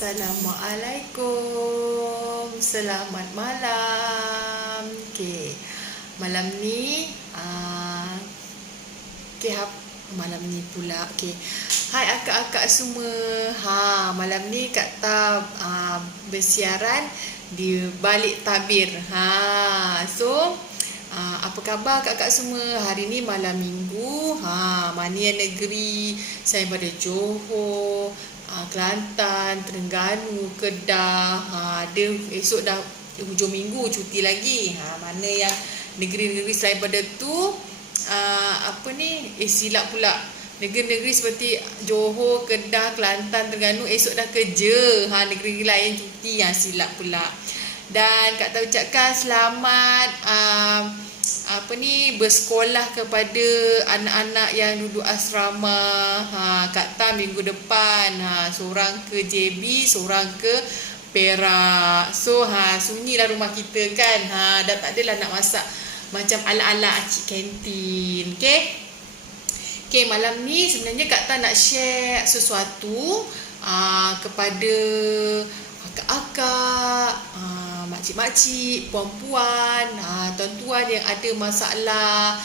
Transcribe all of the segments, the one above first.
Assalamualaikum. Selamat malam. Malam ni malam ni pula. Hai akak-akak semua. Malam ni Kak Ta bersiaran di balik tabir. Apa khabar kakak semua? Hari ni malam minggu. Mana negeri saya pada Johor, Kelantan, Terengganu, Kedah. Dia esok dah hujung minggu cuti lagi. Mana yang negeri-negeri selain pada tu silap pula. Negeri-negeri seperti Johor, Kedah, Kelantan, Terengganu esok dah kerja. Negeri lain cuti, silap pula. Dan Kak Ta ucapkan selamat bersekolah kepada anak-anak yang duduk asrama. Kak Ta minggu depan seorang ke JB, seorang ke Perak. So sunyilah rumah kita kan. Dah tak adalah nak masak macam ala-ala acik kantin. Okay, malam ni sebenarnya Kak Ta nak share sesuatu kepada akak-akak, makcik-makcik, puan-puan, tuan-tuan yang ada masalah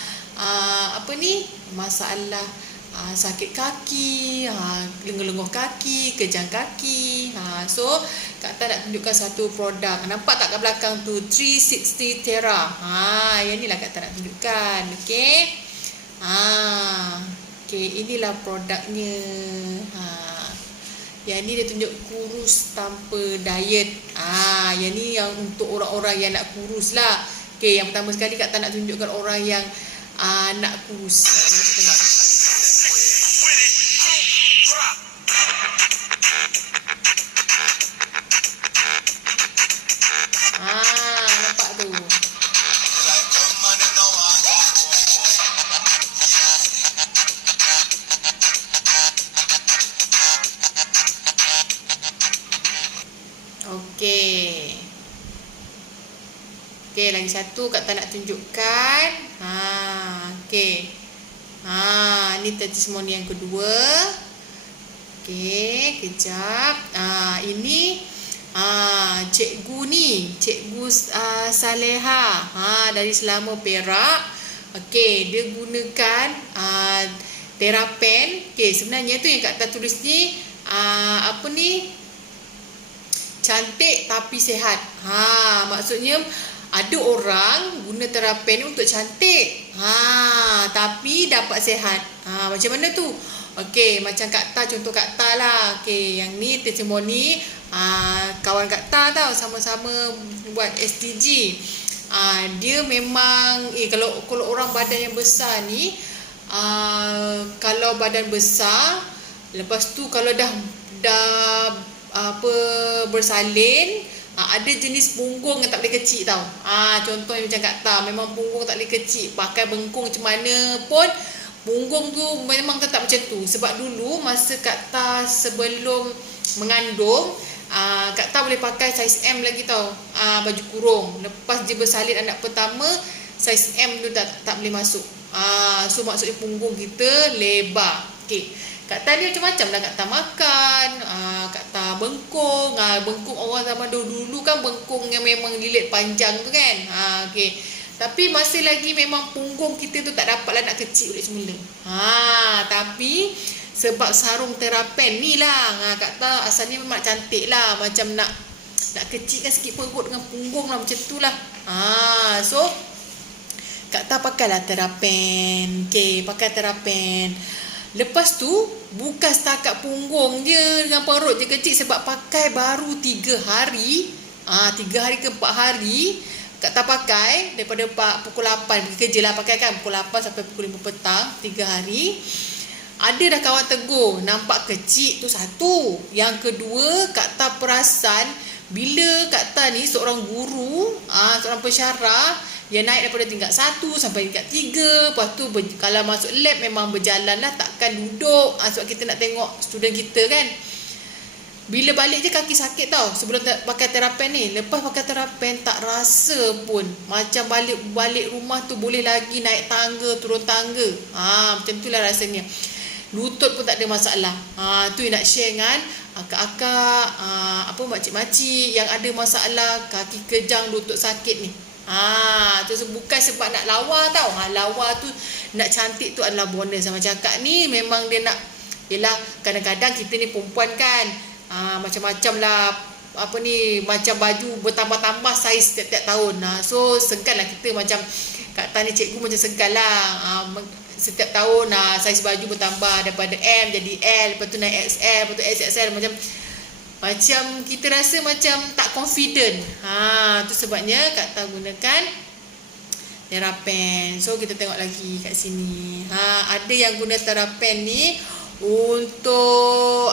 masalah sakit kaki, lenguh-lenguh kaki, kejang kaki. So Kak Ta nak tunjukkan satu produk. Nampak tak kat belakang tu 360 Tera. Yang ni lah Kak Ta nak tunjukkan. Okay, inilah produknya. Yang ni dia tunjuk kurus tanpa diet. Yang ni yang untuk orang-orang yang nak kurus lah. Okay, yang pertama sekali Kak Ta nak tunjukkan orang yang nak kurus. Nampak tu. Okey, lagi satu Kak Ta nak tunjukkan. Ni testimoni yang kedua. Okey, kejap. Ini cikgu ni, cikgu Saleha dari Selama Perak. Okey, dia gunakan Terapen. Okey, sebenarnya tu yang Kak Ta tulis ni cantik tapi sihat. Maksudnya ada orang guna Terapen ni untuk cantik, tapi dapat sihat. Macam mana tu? Okey, macam Kak Ta, contoh Kak Ta lah. Okey, yang ni testimoni kawan Kak Ta tau, sama-sama buat SDG. Dia memang kalau orang badan yang besar ni, kalau badan besar, lepas tu kalau dah bersalin, ada jenis punggung yang tak boleh kecil tau. Contohnya macam Kak Ta, memang punggung tak boleh kecil. Pakai bengkung macam mana pun, punggung tu memang tetap macam tu. Sebab dulu masa Kak Ta sebelum mengandung, Kak Ta boleh pakai saiz M lagi tau, baju kurung. Lepas dia bersalin anak pertama, saiz M tu tak boleh masuk. So maksudnya punggung kita lebar. Okay, Kak Ta ni macam-macam lah. Kak Ta makan, Kak Ta bengkung. Bengkung orang zaman dulu kan, bengkung yang memang lilit panjang tu kan. Okay, tapi masih lagi memang punggung kita tu tak dapatlah nak kecil balik semula. Tapi sebab sarung Terapen ni lah, Kak Ta asalnya memang cantik lah. Macam nak kecilkan sikit perut dengan punggung lah, macam tu lah. So Kak Ta pakailah Terapen. Okay, pakai Terapen. Lepas tu bukan setakat punggung je dengan perut je kecil, sebab pakai baru 3 hari. 3 hari ke 4 hari Kak Ta pakai, daripada pukul 8 pergi kerja lah pakai kan, pukul 8 sampai pukul 5 petang, 3 hari. Ada dah kawan tegur, nampak kecil tu satu. Yang kedua, Kak Ta perasan bila Kak Ta ni seorang guru, seorang pensyarah, dia naik daripada tingkat 1 sampai tingkat 3. Lepas tu kalau masuk lab memang berjalan lah, takkan duduk. Sebab kita nak tengok student kita kan. Bila balik je kaki sakit tau, sebelum pakai Terapen ni. Lepas pakai Terapen tak rasa pun. Macam balik rumah tu boleh lagi naik tangga, turun tangga. Macam tu lah rasanya. lutut pun tak ada masalah. Tu yang nak share dengan akak-akak, makcik-makcik yang ada masalah kaki kejang, lutut sakit ni. Tu bukan sebab nak lawa tau. Lawa tu nak cantik tu adalah bonus. Macam akak ni memang dia nak, yelah kadang-kadang kita ni perempuan kan, macam-macam lah macam baju bertambah-tambah saiz setiap tahun. So segan lah kita, macam Kak Tan ni cikgu macam segan lah, setiap tahun saiz baju bertambah daripada M jadi L, lepas tu naik XL, lepas tu XXL, macam kita rasa macam tak confident. Tu sebabnya Kak Tan gunakan Therapen. So kita tengok lagi kat sini. Ada yang guna Therapen ni untuk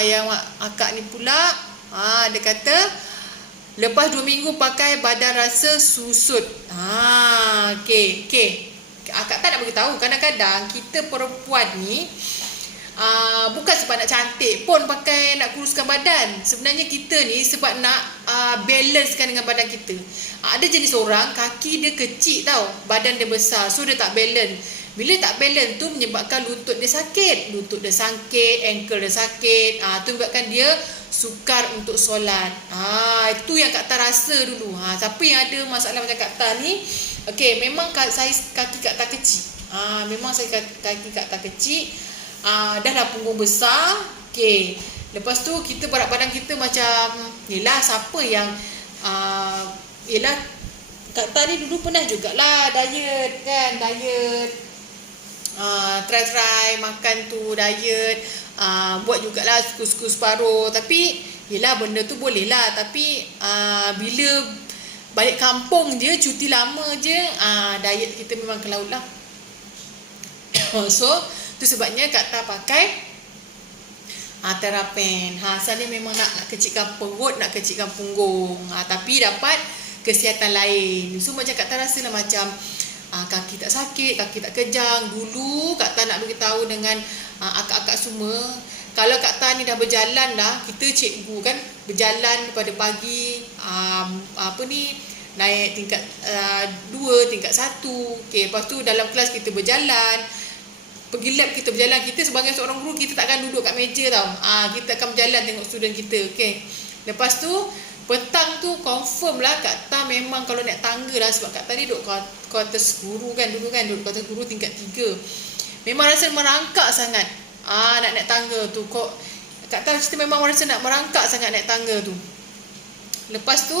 yang akak ni pula, dia kata lepas 2 minggu pakai badan rasa susut. Okay. Akak tak nak beritahu, kadang-kadang kita perempuan ni bukan sebab nak cantik pun pakai, nak kuruskan badan. Sebenarnya kita ni sebab nak balancekan dengan badan kita. Ada jenis orang kaki dia kecil tau, badan dia besar, so dia tak balance. Bila tak balance tu menyebabkan lutut dia sakit, ankle dia sakit. Tu menyebabkan dia sukar untuk solat. Itu yang Kak Tan rasa dulu. Siapa yang ada masalah macam Kak Tan ni, okay, memang saiz kaki Kak Tan kecil. Memang saiz kaki Kak Tan kecil. Dah lah punggung besar. Okay, lepas tu kita berat badan kita macam, yelah siapa yang yelah Kak Tan ni dulu pernah jugalah diet kan, try makan tu, diet, buat jugalah suku-suku separuh. Tapi yelah benda tu boleh lah, tapi bila balik kampung je, cuti lama je, diet kita memang ke laut lah. So tu sebabnya Kak Tan pakai Therapen. Asalnya memang nak kecilkan perut, nak kecilkan punggung, tapi dapat kesihatan lain. So macam Kak Tan rasa lah macam kaki tak sakit, kaki tak kejang. Dulu Kak Tan nak beritahu dengan akak-akak semua, kalau Kak Tan ni dah berjalan dah, kita cikgu kan, berjalan daripada pagi, naik tingkat 2, tingkat 1. Okay, lepas tu dalam kelas kita berjalan, pergi lab kita berjalan. Kita sebagai seorang guru, kita takkan duduk kat meja tau. Kita akan berjalan tengok student kita. Okay, lepas tu petang tu confirm lah Kak Tan memang kalau naik tangga lah, sebab Kak Tan ni duduk kuartus guru kan, dulu kan duduk kuartus guru tingkat 3. Memang rasa merangkak sangat nak naik tangga tu. Kak Tan cerita memang rasa nak merangkak sangat naik tangga tu. Lepas tu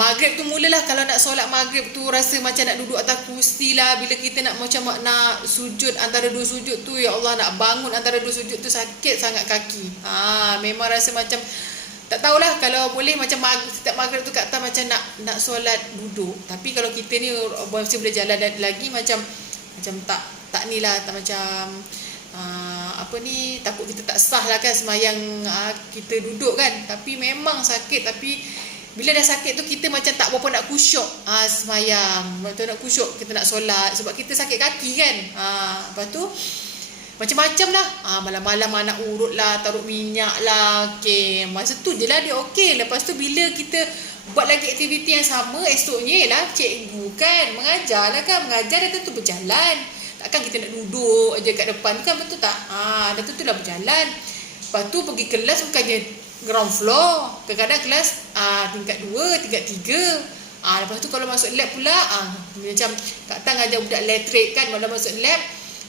maghrib tu mulalah, kalau nak solat maghrib tu rasa macam nak duduk atas kursi lah. Bila kita nak nak sujud, antara 2 sujud tu, ya Allah, nak bangun antara 2 sujud tu sakit sangat kaki. Memang rasa macam tak tahulah, kalau boleh macam setiap maghrib tu Kak Tan macam nak solat duduk. Tapi kalau kita ni masih boleh jalan lagi, macam tak ni lah, tak macam takut kita tak sah lah kan sembahyang kita duduk kan. Tapi memang sakit. Tapi bila dah sakit tu kita macam tak berapa nak kusyuk sembahyang, betul nak kusyuk kita nak solat, sebab kita sakit kaki kan. Lepas tu macam-macam lah. Malam-malam anak urut lah, taruh minyak lah. Okay, masa tu je lah dia okay. Lepas tu bila kita buat lagi aktiviti yang sama, esoknya lah cikgu kan mengajar lah kan. Mengajar dia tentu berjalan. Takkan kita nak duduk je kat depan kan, betul tak? Dah tentu lah berjalan. Lepas tu pergi kelas bukannya ground floor. Kadang-kadang kelas tingkat 2, tingkat 3. Lepas tu kalau masuk lab pula, macam Kak Tan ajar budak elektrik kan, malam masuk lab,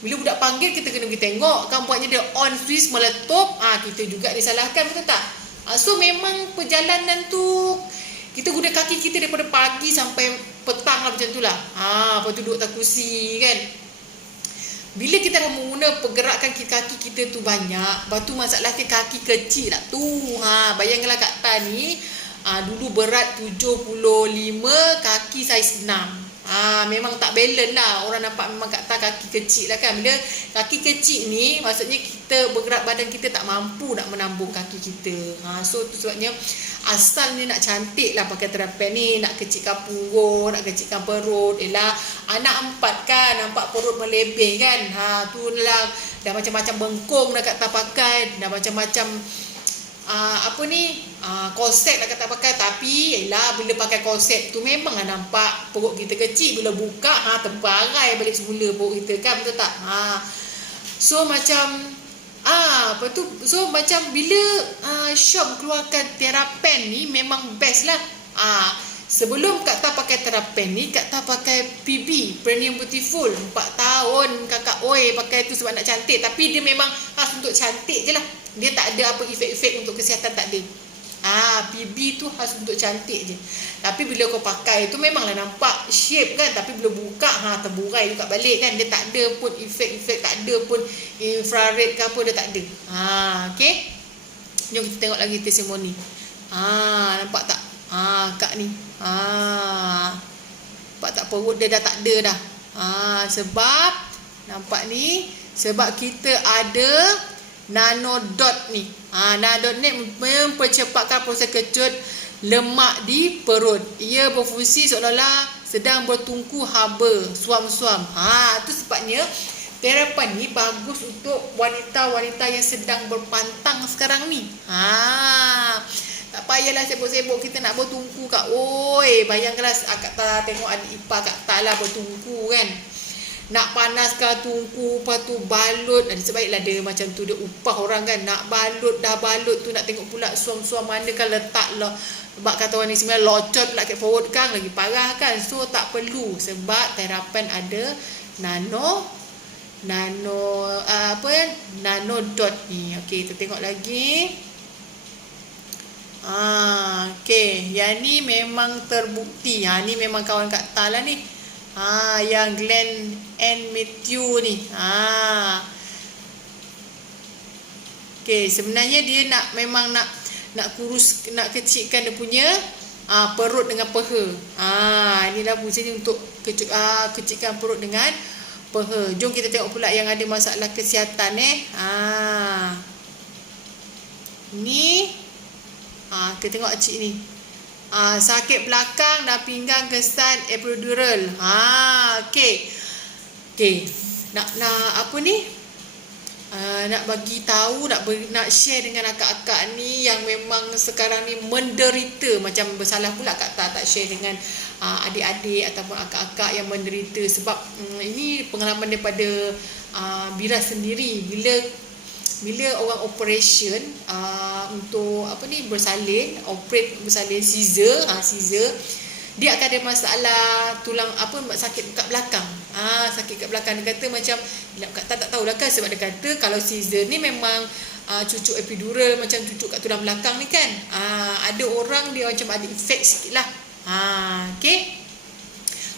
bila budak panggil kita kena pergi tengok kan, buatnya dia on switch meletup, kita juga disalahkan, betul tak? So memang perjalanan tu kita guna kaki kita daripada pagi sampai petang lah, macam tu lah. Lepas tu duduk atas kursi kan. Bila kita dah menggunakan pergerakan kaki kita tu banyak, lepas tu masalah kaki kecil lah tu. Bayangkanlah Kak Tan ni dulu berat 75, kaki saiz 6. Memang tak balance lah. Orang nampak memang Kak Tan kaki kecil lah kan. Bila kaki kecil ni, maksudnya kita bergerak badan kita tak mampu nak menambung kaki kita. So tu sebabnya asalnya nak cantik lah pakai Therapen ni, nak kecilkan punggung, nak kecilkan perut. Anak 4 kan, nampak perut melebih kan. Tu lah, dah macam-macam bengkung dah Kak Tan pakai, dah macam-macam korset lah kata pakai. Tapi yelah, bila pakai korset tu memanglah nampak perut kita kecil. Bila buka terbarai balik semula perut kita kan, betul tak? So macam so macam bila Syom keluarkan Therapen ni memang best lah. Sebelum Kak Ta pakai Therapen ni, Kak Ta pakai PB, Premium Beautiful. 4 tahun kakak pakai tu sebab nak cantik. Tapi dia memang khas untuk cantik je lah. Dia tak ada apa efek-efek untuk kesihatan, tak ada. PB tu khas untuk cantik je. Tapi bila kau pakai tu memanglah nampak shape kan. Tapi bila buka terburai juga balik kan. Dia tak ada pun efek-efek, tak ada pun infrared ke apa, dia tak ada. Okay. Jom kita tengok lagi testimoni. Nampak tak? Kak ni. Nampak tak perut dia dah tak ada dah. Sebab nampak ni, sebab kita ada nanodot ni. Nanodot ni mempercepatkan proses kecut lemak di perut. Ia berfungsi seolah-olah sedang bertungku haba, suam-suam. Itu sebabnya Therapen ni bagus untuk wanita-wanita yang sedang berpantang sekarang ni. Tak payahlah sibuk-sibuk kita nak bertungku Kak. Bayangkanlah Kak Ta tengok adik ipar Kak Ta lah bertungku kan. Nak panaskan tungku, lepas tu balut. Sebaiklah dia macam tu, dia upah orang kan. Nak balut, dah balut tu nak tengok pula suam-suam mana kan letak lah. Sebab kata orang ni sebenarnya locot pula kat forward kan, lagi parah kan. So tak perlu, sebab Therapen ada nanodot ni. Okey, kita tengok lagi. Okey, yang ni memang terbukti. Ni memang kawan Kak Ta lah ni. Yang Glenn and Matthew ni. Okey, sebenarnya dia memang nak kurus, nak kecilkan dia punya perut dengan peha. Inilah fungsinya untuk kecilkan perut dengan peha. Jom kita tengok pula yang ada masalah kesihatan ni. Kita tengok cik ni. Sakit belakang dan pinggang kesan epidural. Okey. Nak apa ni? Nak bagi tahu, nak share dengan akak-akak ni yang memang sekarang ni menderita. Macam bersalah pula Kak Ta tak share dengan adik-adik ataupun akak-akak yang menderita. Sebab ini pengalaman daripada Bira sendiri. Bila orang operation untuk operate bersalin caesar, dia akan ada masalah tulang sakit kat belakang. Sakit kat belakang. Dia kata macam tak tahulah kan, sebab dia kata kalau caesar ni memang cucuk epidural, macam cucuk kat tulang belakang ni kan. Ada orang dia macam ada efek sikit lah. Okay.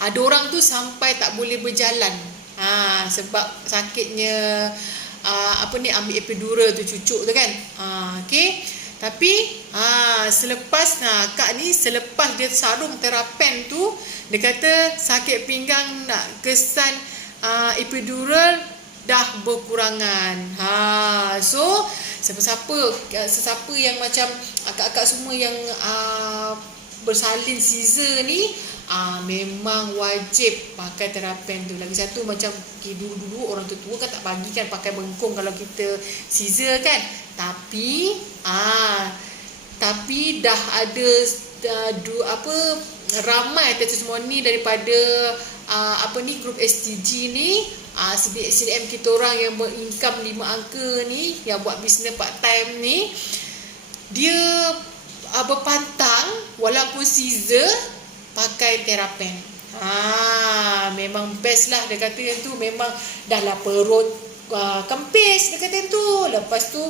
Ada orang tu sampai tak boleh berjalan. Sebab sakitnya ambil epidural tu, cucuk tu kan. Okay. Tapi selepas Kak ni, selepas dia sarung Therapen tu, dia kata sakit pinggang nak kesan epidural dah berkurangan. So sesiapa yang macam akak-akak semua yang bersalin caesar ni, memang wajib pakai Therapen tu. Lagi satu macam dulu orang tua kan tak bagi kan pakai bengkung kalau kita caesar kan. Tapi dah ada ramai testimoni daripada grup STG ni, CDM kita orang yang berincome 5 angka ni, yang buat bisnes part time ni, dia berpantang walaupun caesar pakai Therapen. Memang best lah. Dia kata yang tu memang dah lah perut kempis, dia kata yang tu. Lepas tu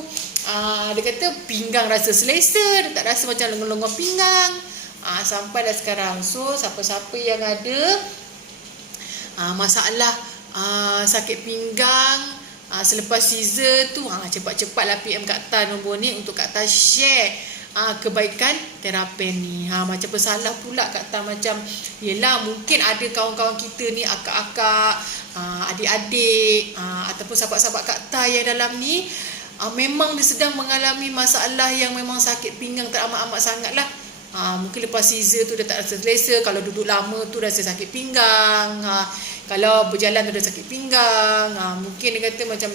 dia kata pinggang rasa selesa, dia tak rasa macam lengan-lengan pinggang. Sampai dah sekarang. So siapa-siapa yang ada masalah sakit pinggang selepas caesar tu, cepat-cepatlah PM Kak Ta nombor ni untuk Kak Ta share kebaikan Therapen ni. Macam bersalah pula Kak Ta, macam yelah mungkin ada kawan-kawan kita ni, akak-akak, adik-adik ataupun sahabat-sahabat Kak Ta yang dalam ni memang dia sedang mengalami masalah yang memang sakit pinggang teramat-amat sangat lah. Mungkin lepas Caesar tu dah tak rasa selesa. Kalau duduk lama tu rasa sakit pinggang. Kalau berjalan tu dah sakit pinggang. Mungkin dia kata macam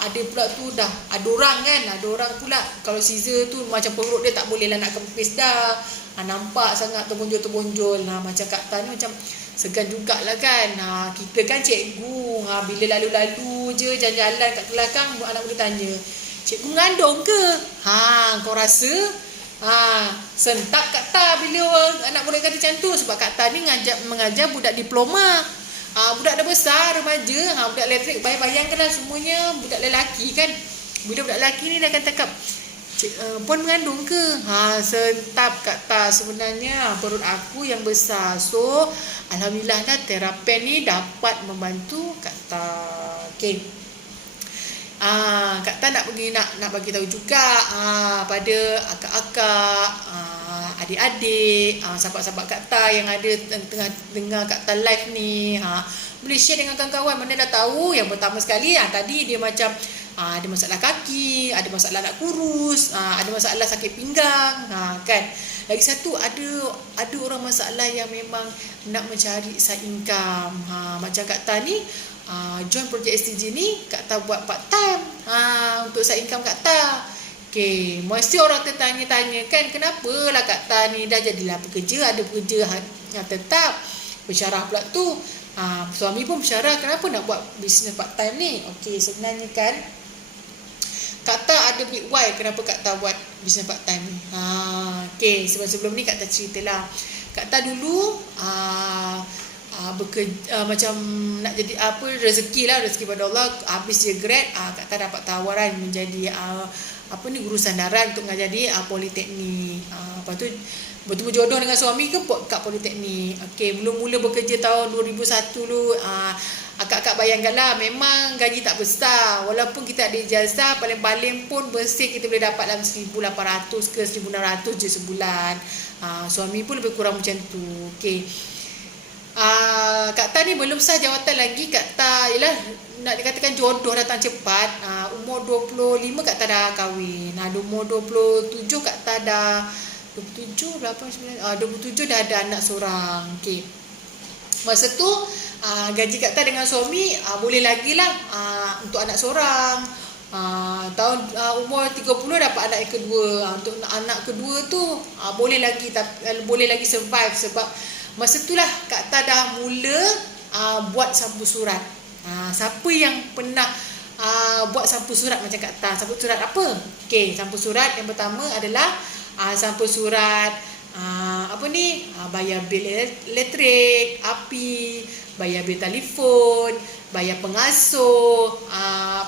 ada pula tu dah ada orang kan, ada orang pula kalau Caesar tu macam perut dia tak boleh lah nak kempis dah. Nampak sangat terbonjol-terbonjol. Macam Kak Tan ni macam segan jugalah kan. Kita kan cikgu, bila lalu-lalu je jalan-jalan kat belakang, anak boleh tanya, cikgu mengandung ke? Kau rasa? Sentak Kak Ta bila anak murid kata macam tu. Sebab Kak Ta ni mengajar budak diploma. Budak dah besar, remaja. Budak elektrik, bayangkanlah semuanya budak lelaki kan. Bila budak lelaki ni dia akan cakap, puan mengandung ke? Sentap Kak Ta, sebenarnya perut aku yang besar. So alhamdulillah lah terapen ni dapat membantu Kak Ta. Okay. Kak Ta nak bagi tahu juga pada akak-akak, adik-adik, sahabat-sahabat Kak Ta yang ada tengah dengar Kak Ta live ni, boleh share dengan kawan-kawan. Mana dah tahu. Yang pertama sekali tadi dia macam ada masalah kaki, ada masalah nak kurus, ada masalah sakit pinggang, kan. Lagi satu ada orang masalah yang memang nak mencari side income. Macam Kak Ta ni join projek STG ni, Kak Ta buat part time untuk side income Kak Ta. Okay, mesti orang tertanya-tanya kan, kenapa lah Kak Ta ni dah jadilah pekerja, ada pekerja yang tetap, bersyarah pula tu. Suami pun bersyarah, kenapa nak buat bisnes part time ni? Okay, sebenarnya kan Kak Ta ada big why kenapa Kak Ta buat bisnes part time ni. Okay, sebelum ni Kak Ta ceritalah. Kak Ta dulu bekerja, macam nak jadi rezeki pada Allah. Habis dia grad, Kak Ta dapat tawaran menjadi guru sandaran untuk mengajar di politeknik. Lepas tu bertemu jodoh dengan suami kat politeknik. Okay, mula-mula bekerja tahun 2001 dulu. Akak-akak bayangkanlah, memang gaji tak besar. Walaupun kita ada ijazah, paling-paling pun bersih kita boleh dapat dalam 1,800 ke 1,600 je sebulan. Suami pun lebih kurang macam tu. Okay. Kak Ta ni belum sah jawatan lagi. Kak Ta ialah nak dikatakan jodoh datang cepat. Umur 25 Kak Ta dah kahwin. Umur 27 Kak Ta dah 27 dah ada anak seorang. Okay. Masa tu gaji Kak Ta dengan suami boleh lagi lah untuk anak seorang. Tahun umur 30 dapat anak yang kedua. Untuk anak kedua tu boleh lagi survive. Sebab masa tu lah Kak Ta dah mula buat sampul surat. Siapa yang pernah buat sampul surat macam Kak Ta? Sampul surat apa? Okay, sampul surat yang pertama adalah sampul surat bayar bil elektrik, api, bayar bil telefon, bayar pengasuh,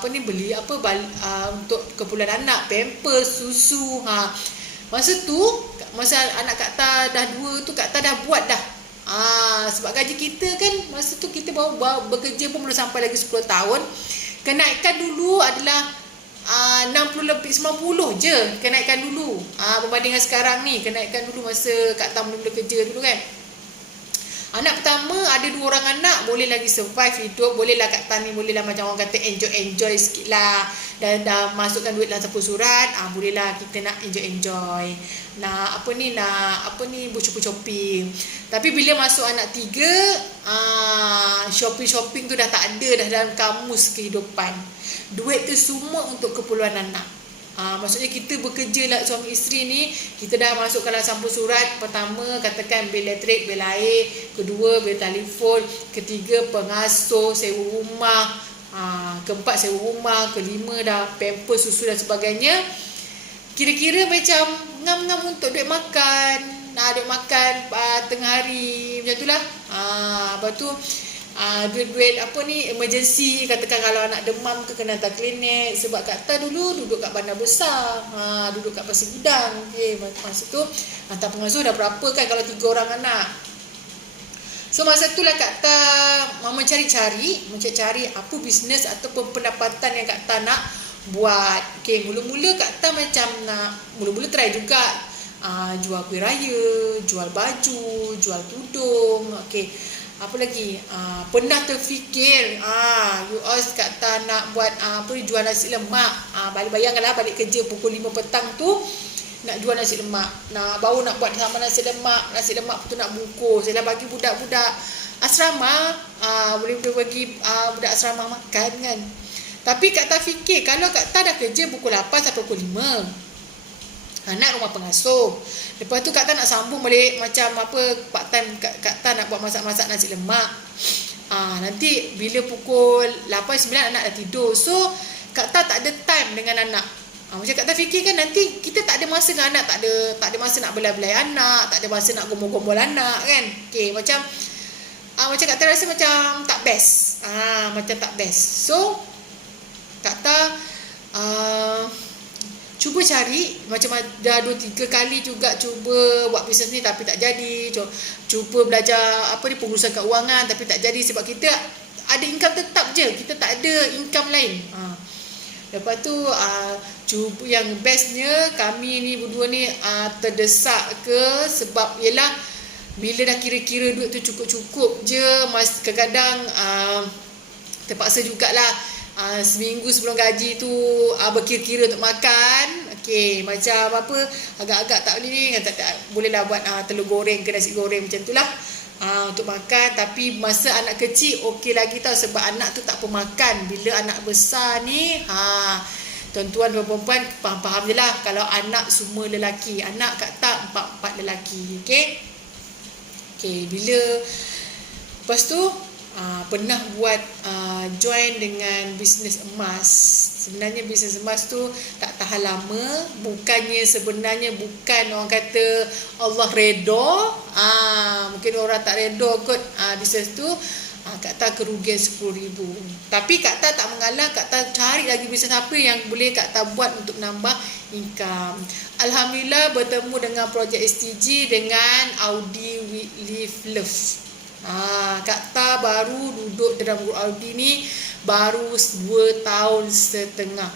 beli untuk keperluan anak, pampers, susu. Masa anak Kak Ta dah 2 tu, Kak Ta dah buat dah. Sebab gaji kita kan masa tu kita baru bekerja pun belum sampai lagi 10 tahun. Kenaikan dulu adalah 60 lebih 90 je kenaikan dulu. Berbanding dengan sekarang ni, kenaikan dulu masa Kak Ta mula-mula kerja dulu kan. Anak pertama ada 2 orang anak, boleh lagi survive hidup. Bolehlah Kak Ta ni, bolehlah macam orang kata enjoy sikit lah. Dan dah masukkan duit dalam sampul surat, bolehlah kita nak enjoy. Nak shopping. Tapi bila masuk anak 3, shopping tu dah tak ada dah dalam kamus kehidupan. Duit tu semua untuk keperluan anak. Maksudnya kita bekerja lah, suami isteri ni, kita dah masukkan dalam sampul surat. Pertama katakan bil elektrik, bil air. Kedua bil telefon. Ketiga pengasuh, sewa rumah. Keempat sewa rumah. Kelima dah pampers, susu dan sebagainya. Kira-kira macam ngam-ngam untuk duit makan. Duit makan tengah hari, macam tu lah. Lepas tu duit emergency, katakan kalau anak demam ke kena hantar klinik. Sebab Kak Ta dulu duduk kat bandar besar, duduk kat Pasir Gudang. Masa tu hantar pengasuh dah berapa kan kalau 3 orang anak. So masa tu lah Kak Ta mencari apa bisnes ataupun pendapatan yang Kak Ta nak buat. Okay, mula-mula Kak Ta macam mula-mula try juga jual kuih raya, jual baju, jual tudung. Okay, apa lagi? Pernah terfikir Kak Ta nak buat jual nasi lemak. Bayangkanlah balik kerja pukul 5 petang tu, nak jual nasi lemak. Baru nak buat sama nasi lemak tu nak bungkus. Saya dah bagi budak-budak asrama, boleh bagi budak asrama makan kan. Tapi Kak Ta fikir, kalau Kak Ta dah kerja pukul 8 sampai pukul 5, anak rumah pengasuh. Lepas tu Kak Ta nak sambung balik macam part time Kak Ta nak buat masak-masak nasi lemak. Nanti bila pukul 8-9 anak dah tidur. So Kak Ta tak ada time dengan anak. Macam Kak Ta fikir kan, nanti kita tak ada masa dengan anak, tak ada masa nak belai-belai anak, tak ada masa nak gombol-gombol anak kan. Okay, macam Kak Ta rasa macam tak best. Macam tak best. So Kak Ta cuba cari, macam dah 2-3 kali juga cuba buat bisnes ni tapi tak jadi. Cuba belajar pengurusan keuangan tapi tak jadi, sebab kita ada income tetap je, kita tak ada income lain. Lepas tu cuba yang bestnya kami ni berdua ni terdesak ke, sebab ialah bila dah kira-kira duit tu cukup-cukup je, kadang-kadang terpaksa jugalah seminggu sebelum gaji tu berkira-kira untuk makan. Okey, macam agak-agak tak boleh ni, bolehlah buat telur goreng ke nasi goreng macam tu lah untuk makan. Tapi masa anak kecil okey lagi tau, sebab anak tu tak pemakan. Bila anak besar ni tuan-tuan dan perempuan faham je lah, kalau anak semua lelaki, anak Kak Ta 4 lelaki. Okey, bila lepas tu pernah buat join dengan bisnes emas. Sebenarnya bisnes emas tu tak tahan lama. Sebenarnya bukan orang kata Allah redha, mungkin orang tak redha kot bisnes tu. Kak Ta kerugian 10,000. Tapi Kak Ta tak mengalah, Kak Ta cari lagi bisnes apa yang boleh Kak Ta buat untuk menambah income. Alhamdulillah bertemu dengan projek STG dengan Audi Live Love. Kak Ta baru duduk dalam grup Audi ni baru 2 tahun setengah.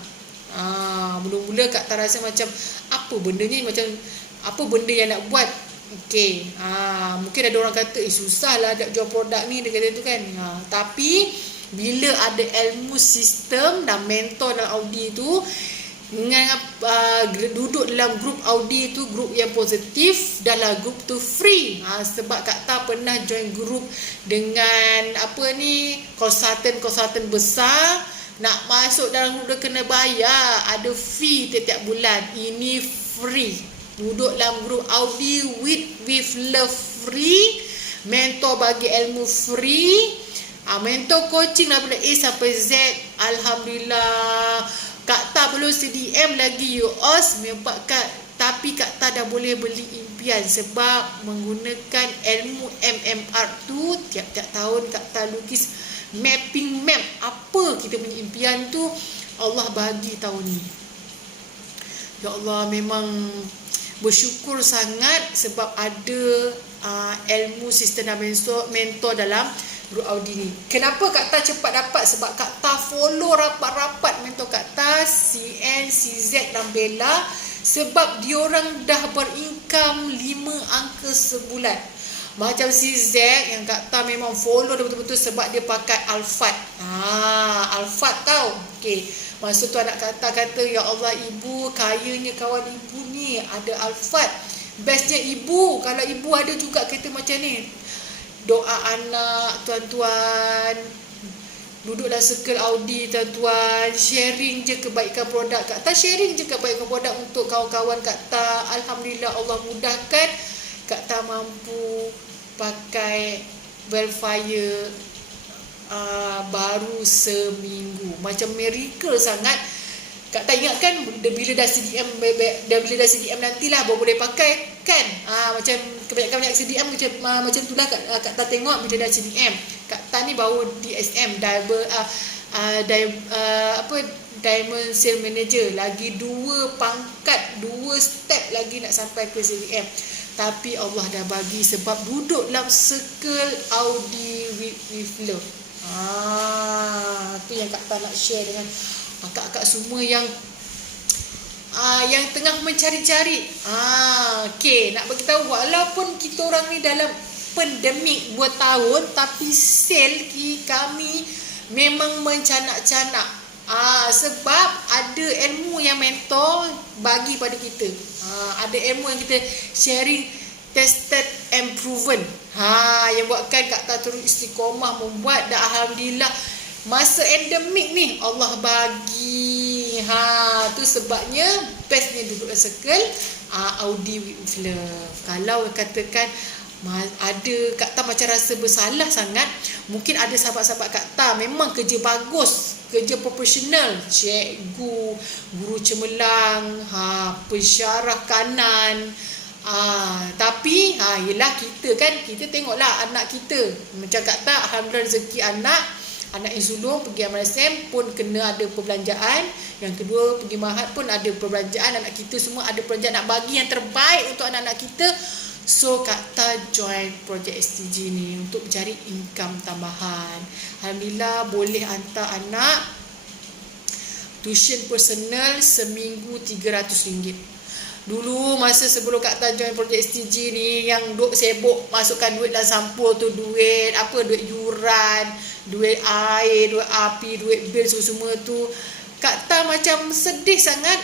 Mula-mula Kak Ta rasa macam apa benda ni, macam apa benda yang nak buat. Okey, mungkin ada orang kata susah lah nak jual produk ni, dia kata tu kan. Tapi bila ada ilmu sistem dan mentor dalam Audi tu, dengan duduk dalam grup Audi tu, grup yang positif, dalam grup tu free. Sebab Kak Ta pernah join grup dengan konsultan besar. Nak masuk dalam grup dia kena bayar, ada fee tiap-tiap bulan. Ini free. Duduk dalam grup Audi with love free, mentor bagi ilmu free, mentor coaching daripada A sampai Z. Alhamdulillah. Kak Ta belum CDM lagi UOS, tapi Kak Ta dah boleh beli impian sebab menggunakan ilmu MMR tu. Tiap-tiap tahun Kak Ta lukis mapping map apa kita punya impian tu. Allah bagi tahun ni. Ya Allah, memang bersyukur sangat sebab ada ilmu sistem dan mentor dalam grup Audi ni. Kenapa Kak Ta cepat dapat? Sebab Kak Ta follow rapat-rapat mentor Kak Ta, CN, CZ dan Bella. Sebab diorang dah berincome 5 angka sebulan. Macam CZ yang Kak Ta memang follow dia betul-betul sebab dia pakai Alphard. Alphard tau. Okey, masa tu anak Kak Ta kata, ya Allah ibu, kayanya kawan ibu ni ada Alphard. Bestnya ibu, kalau ibu ada juga kereta macam ni. Doa anak tuan-tuan, duduk dalam circle Audi tuan-tuan, sharing je kebaikan produk Kak Ta, sharing je kebaikan produk untuk kawan-kawan Kak Ta. Alhamdulillah Allah mudahkan, Kak Ta mampu pakai Wellfire baru seminggu. Macam miracle sangat. Kak Ta ingat kan bila dah CDM nantilah baru boleh pakai kan. Macam kebanyakan CDM macam tu lah Kak Ta tengok bila dah CDM. Kak Ta ni baru DSM, Diamond Sales Manager, lagi 2 pangkat, 2 step lagi nak sampai ke CDM. Tapi Allah dah bagi sebab duduk dalam circle Audi with love. Tu yang Kak Ta nak share dengan akak-akak semua yang tengah mencari-cari. Okey, nak bagi tahu walaupun kita orang ni dalam pandemik 2 tahun, tapi sale kami memang mencanak-canak. Sebab ada ilmu yang mentor bagi pada kita. Ada ilmu yang kita sharing, tested and proven. Yang buatkan Kak Ta terus istiqomah membuat, dan alhamdulillah masa endemik ni Allah bagi. Tu sebabnya bestnya duduk dalam circle Audi with love. Kalau katakan ada Kak Ta macam rasa bersalah sangat, mungkin ada sahabat-sahabat Kak Ta memang kerja bagus, kerja profesional, cikgu, guru cemerlang, pensyarah kanan. Tapi yelah kita kan, kita tengoklah anak kita. Macam Kak Ta, alhamdulillah rezeki anak yang sulung pergi amal SEM pun kena ada perbelanjaan. Yang kedua pergi Mahat pun ada perbelanjaan. Anak kita semua ada perbelanjaan, nak bagi yang terbaik untuk anak-anak kita. So Kak Ta join projek STG ni untuk mencari income tambahan. Alhamdulillah boleh hantar anak tuition personal seminggu RM300. Dulu masa sebelum Kak Ta join projek STG ni, yang duk sibuk masukkan duit dalam sampul tu, duit yuran, duit air, duit api, duit bil semua tu, Kak Ta macam sedih sangat,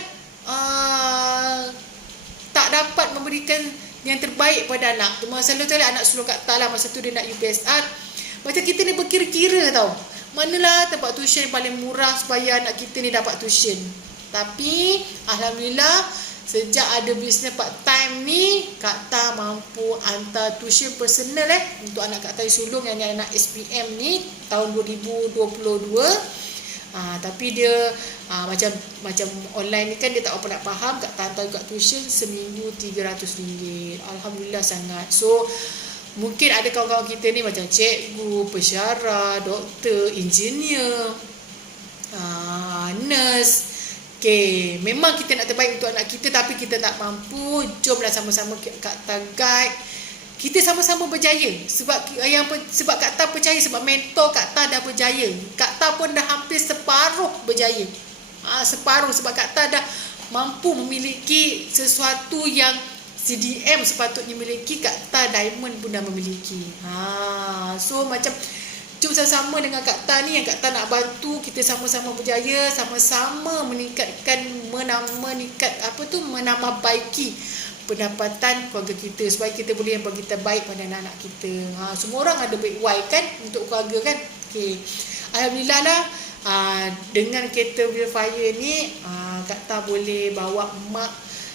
tak dapat memberikan yang terbaik pada anak. Selalu anak sulung Kak Ta lah, masa tu dia nak UPSR. Macam kita ni berkira-kira tau, manalah tempat tuition yang paling murah supaya anak kita ni dapat tuition. Tapi alhamdulillah sejak ada bisnes part time ni, Kak Ta mampu hantar tuition personal untuk anak Kak Ta sulung yang anak SPM ni tahun 2022. Tapi dia macam online ni kan, dia tak apa nak faham. Kak Ta hantar juga tuition seminggu RM300. Alhamdulillah sangat. So mungkin ada kawan-kawan kita ni macam cikgu, pensyarah, doktor, engineer, nurse. Memang kita nak terbaik untuk anak kita, tapi kita tak mampu. Jomlah sama-sama Kak Ta guide, kita sama-sama berjaya. Sebab Kak Ta percaya, sebab mentor Kak Ta dah berjaya. Kak Ta pun dah hampir separuh berjaya. Separuh, sebab Kak Ta dah mampu memiliki sesuatu yang CDM sepatutnya miliki, Kak Ta Diamond pun dah memiliki. So macam jom sama-sama dengan Kak Ta ni, yang Kak Ta nak bantu kita sama-sama berjaya, sama-sama menambahbaiki pendapatan keluarga kita, supaya kita boleh yang bagi terbaik pada anak-anak kita. Semua orang ada big why kan untuk keluarga kan. Alhamdulillah lah, dengan kereta Wheel Fire ni, Kak Ta boleh bawa mak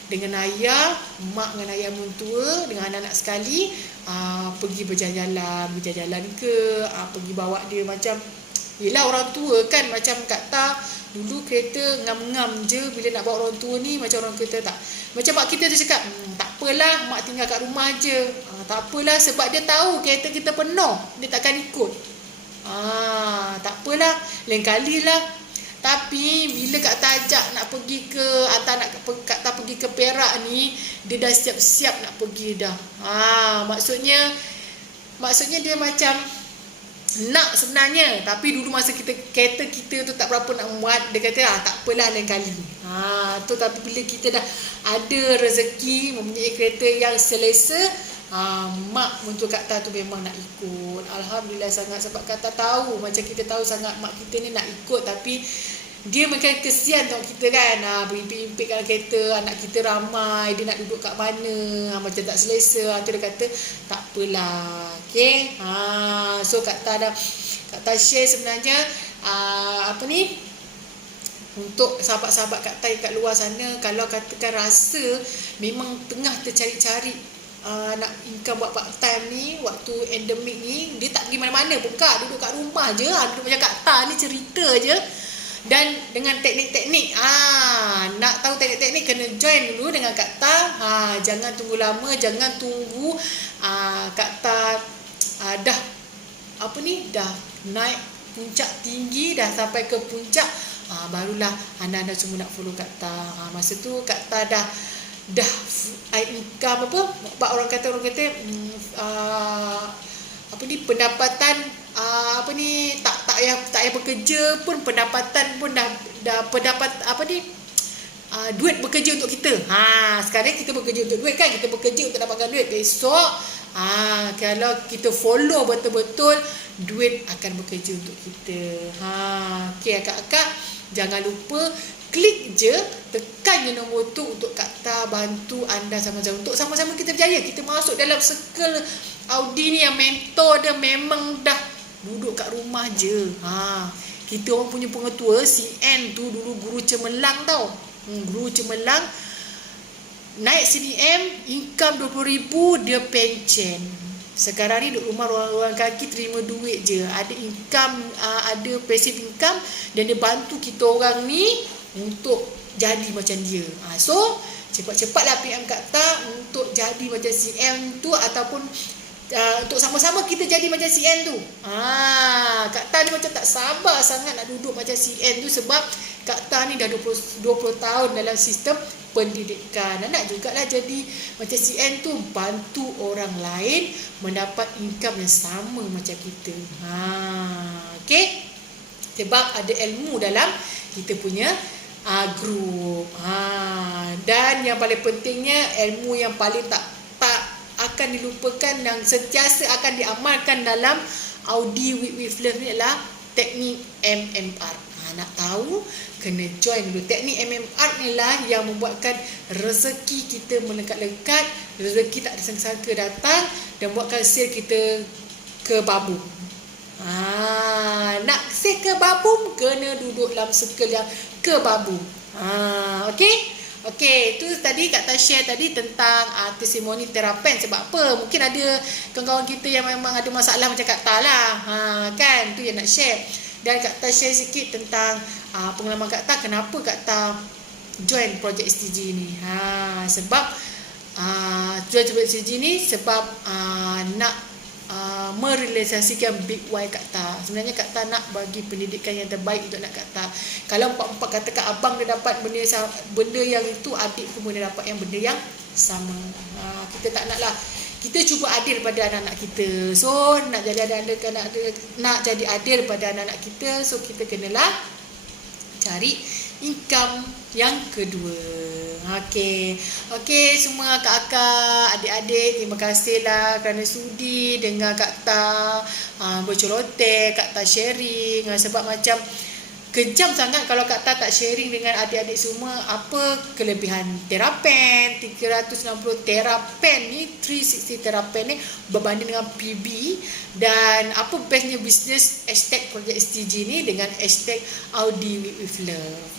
dengan ayah, mak dengan ayah mentua dengan anak-anak sekali pergi berjalan-jalan ke, pergi bawa dia. Macam yelah orang tua kan, macam Kak Ta dulu kereta ngam-ngam je, bila nak bawa orang tua ni macam orang kereta tak. Macam mak kita tu cakap, tak apalah mak tinggal kat rumah je, tak apalah, sebab dia tahu kereta kita penuh, dia takkan ikut. Tak apalah, lain kali lah. Tapi bila Kak Ta ajak nak pergi ke, atau nak Kak Ta pergi ke Perak ni, dia dah siap-siap nak pergi dah. Maksudnya dia macam nak sebenarnya, tapi dulu masa kereta kita tu tak berapa nak muat, dia kata tak apalah lain kali. Tapi bila kita dah ada rezeki mempunyai kereta yang selesa, mak untuk Kak Ta tu memang nak ikut. Alhamdulillah sangat, sebab Kak Ta tahu, macam kita tahu sangat mak kita ni nak ikut, tapi dia macam kesian tengok kita kan, berimpit-impit kat kereta, anak kita ramai, dia nak duduk kat mana, macam tak selesa. Tu dia kata tak apalah. So Kak Ta share sebenarnya untuk sahabat-sahabat Kak Ta kat luar sana, kalau katakan rasa memang tengah tercari-cari nak income buat part time ni, waktu endemik ni, dia tak pergi mana-mana pun Kak, duduk kat rumah je, duduk macam Kak Ta ni, cerita je. Dan dengan teknik-teknik, nak tahu teknik-teknik, kena join dulu dengan Kak Ta. Jangan tunggu lama, jangan tunggu Kak Ta dah naik puncak tinggi, dah sampai ke puncak, barulah anda semua nak follow Kak Ta. Masa tu Kak Ta dah income orang kata pendapatan tak payah bekerja pun, pendapatan pun dah pendapat duit bekerja untuk kita. Sekarang kita bekerja untuk duit kan, kita bekerja untuk dapatkan duit. Besok kalau kita follow betul-betul, duit akan bekerja untuk kita. Akak-akak, Jangan lupa klik je, tekan je nombor tu untuk Kak Ta bantu anda sama-sama. Untuk sama-sama kita berjaya. Kita masuk dalam circle Audi ni yang mentor dia memang dah duduk kat rumah je. Kita orang punya pengetua, si N tu dulu guru cemerlang tau. Guru cemerlang. Naik CDM, income 20,000, dia pencen. Sekarang ni duduk rumah ruang kaki, terima duit je. Ada income, ada passive income, dan dia bantu kita orang ni untuk jadi macam dia. So cepat-cepatlah PM Kak Ta untuk jadi macam CM tu, ataupun untuk sama-sama kita jadi macam CN tu. Kak Ta ni macam tak sabar sangat nak duduk macam CN tu, sebab Kak Ta ni dah 20 tahun dalam sistem pendidikan. Nak jugalah jadi macam CN tu, bantu orang lain mendapat income yang sama macam kita. Okay? Sebab ada ilmu dalam kita punya grup. Dan yang paling pentingnya, ilmu yang paling tak akan dilupakan dan sentiasa akan diamalkan dalam Audi with Love ni adalah teknik MMR. Nak tahu, kena join dulu. Teknik MMR ni lah yang membuatkan rezeki kita melekat-lekat, rezeki tak disangka-sangka datang, dan buatkan sale kita ke babum. Nak sale ke babum, kena duduk dalam circle yang ke babum. Okey, itu tadi Kak Ta share tadi tentang testimoni terapen. Sebab apa? Mungkin ada kawan-kawan kita yang memang ada masalah macam Kak Ta lah. Kan? Tu yang nak share. Dan Kak Ta share sikit tentang pengalaman Kak Ta, kenapa Kak Ta join projek STG ni. Sebab join projek STG ni sebab nak merealisasikan big why Kak Ta. Sebenarnya Kak Ta nak bagi pendidikan yang terbaik untuk anak Kak Ta. Kalau empat-empat katakan abang dia dapat benda yang itu, adik pun dia dapat yang benda yang sama. Kita tak nak lah. Kita cuba adil pada anak-anak kita. So nak jadi adil pada anak-anak kita, so kita kenalah cari income yang kedua. Okey, semua kakak, adik-adik, terima kasihlah kerana sudi dengar Kak Ta berceloteh, Kak Ta sharing. Sebab macam kejam sangat kalau Kak Ta tak sharing dengan adik-adik semua apa kelebihan terapen. 360 terapen ni, 360 terapen ni berbanding dengan PB. Dan apa bestnya bisnes hashtag projek STG ni dengan hashtag Audi with Love.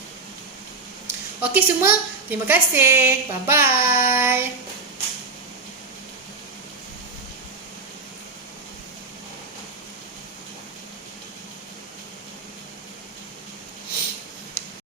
Okey semua, terima kasih. Bye-bye.